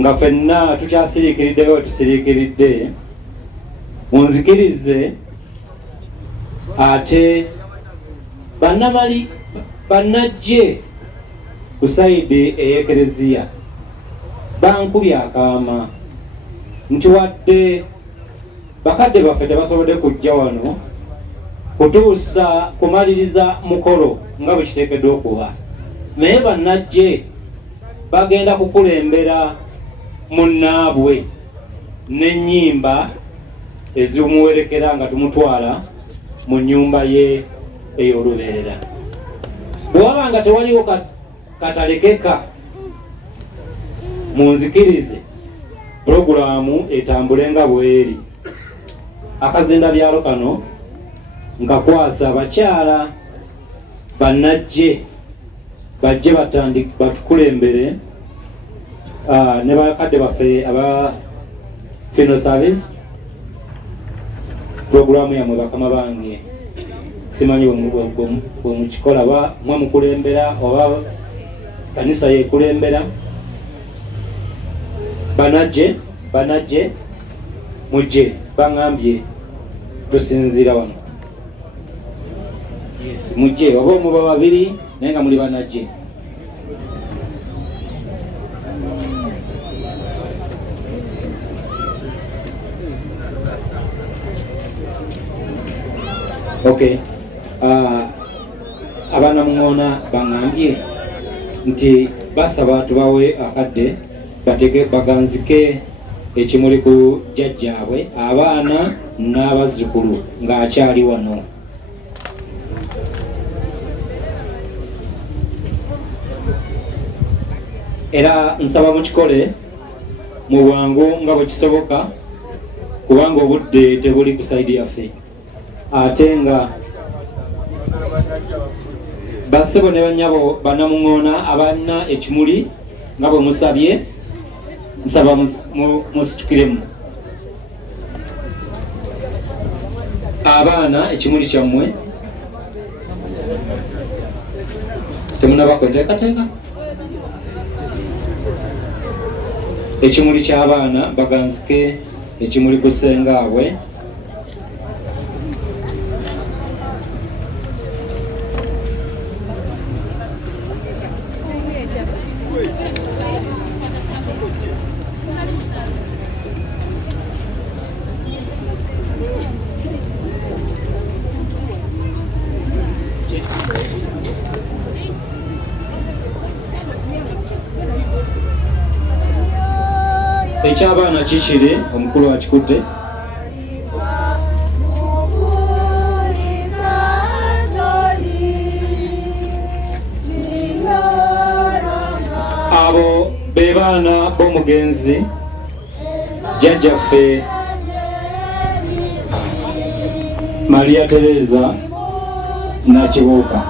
nga ffenna tukyasiriikiridde bwe tusiriikiridde munzikirize ate bannamali bannajje ku sayidi ey'ekereziya bankubye akaama nti wadde bakadde baffe tebasobodde kujja wano kutuusa kumaliriza mukolo nga bwe kiteekeddwa okuba, naye bannajje bagenda kukulembera munnaabwe n'ennyimba ezimuwerekera nga tumutwala mu nnyumba ye ey'olubeerera. Bw'waba nga tewaliwo katalekeka munzikirize pulogulaamu etambule nga bweri. Akazindabyalo kano nkakwasa abakyala bannajje bajje batukulembere ne bakadde baffe aba funeral service. Pulogulaamu yamwe bakama bange simanyi bwe mukikola mwe mukulembera oba kanisa yekulembera. Banajje mujje baŋŋambye tusinziira wano. Yes, mujje oba muba babiri naye nga muli banajje. Okay. Abaana muŋŋoona baŋŋambye nti basaba tubawe akadde baganzike ekimuli ku jjajjaabwe, abaana n'abazzukulu ng'akyali wano. Era nsaba mukikole mu bwangu nga bwe kisoboka kubanga obudde tebuli ku sayidi yaffe. Ate nga bassebo ne bannyabo bannamuŋŋoona abalina ekimuli nga bwe musabye, nsaba musitukiremu. Abaana ekimuli kyammwe temunabako nteekateeka. Ekimuli ky'abaana baganzike ekimuli ku ssengaabwe. Eky'abaana kikiri omukulu akikutte. Abo be baana b'omugenzi jjajjaffe Maria Teresa Nakibuuka.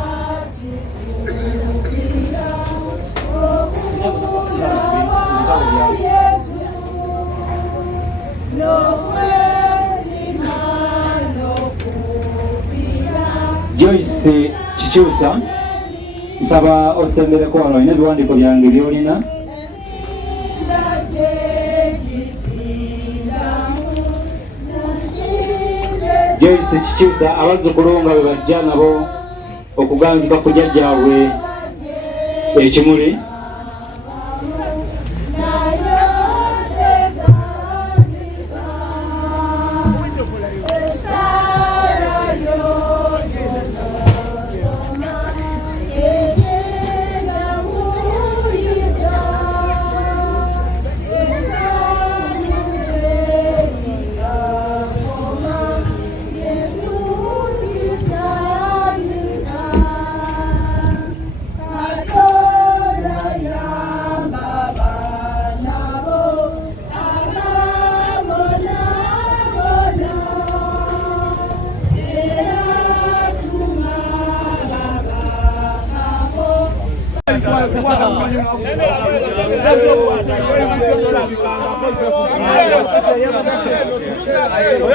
Joyce Kikyusa, nsaba osembereko wano, olina ebiwandiiko byange by'olina. Joyce Kikyusa, abazzukulu nga bwe bajja nabo okuganzika ku jjajjaabwe ekimuli.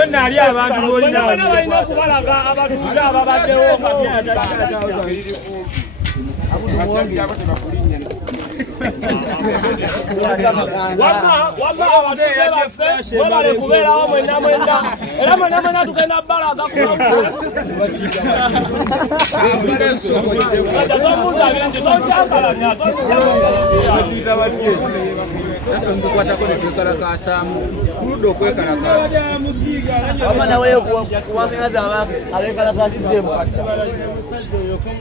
Nali abantu bolina balina kubalaga abatuuze ababaddewo nga wamma abatuuze baffe webale kubeerawo mwena mwena era mwena mwena tugenda bbalaga tomuuza bingi tokyankalanya tukwatako netwekalakasaamu kuludde okwekalakasa nawe kuwasangaza abekalakasiddemu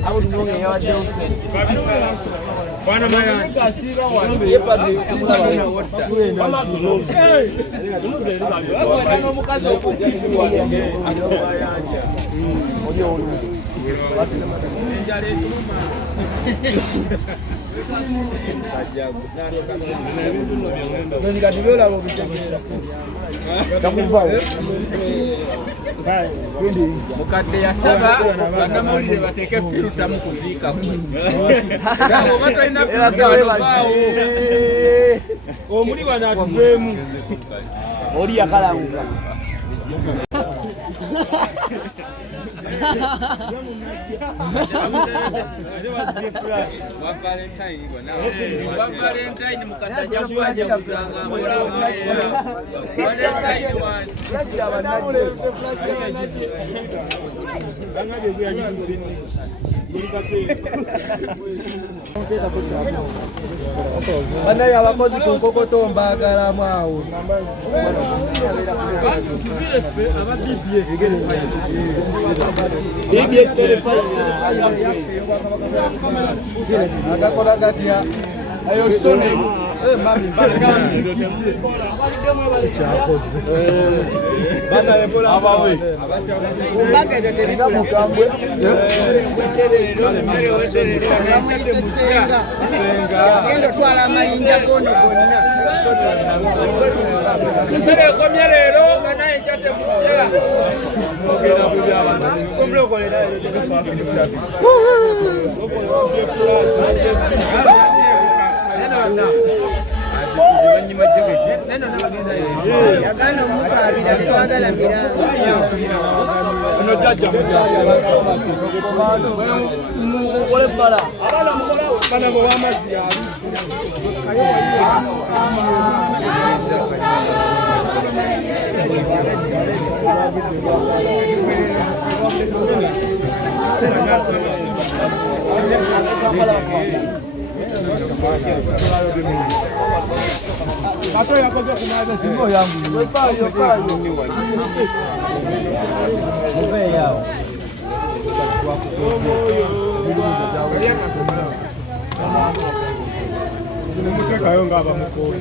abo tunonge yawaddeyo bwana mayani omukazi okukifulwa mukadde yasaba banamawulire bateeke firuta mu kuziikako oba tolina firuta omuli wano atuveemu oli yakalanguka Valentine mukadde ajjakuzanga Valentine banaye abakozi ku nkokoto mbaagalamu awo agakola gatya kikyakoze abawe genda twala amayinja gono gonna ekomye leero nga naye kyatemujja yagana omukabira tetwagala miranga mukole ebbala bana bwe w'amazzi kato yakoze kumaza singo yangu yao mutekayo ngaba mukola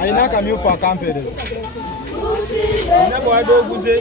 alina akamyufu akampereza alina bwade oguze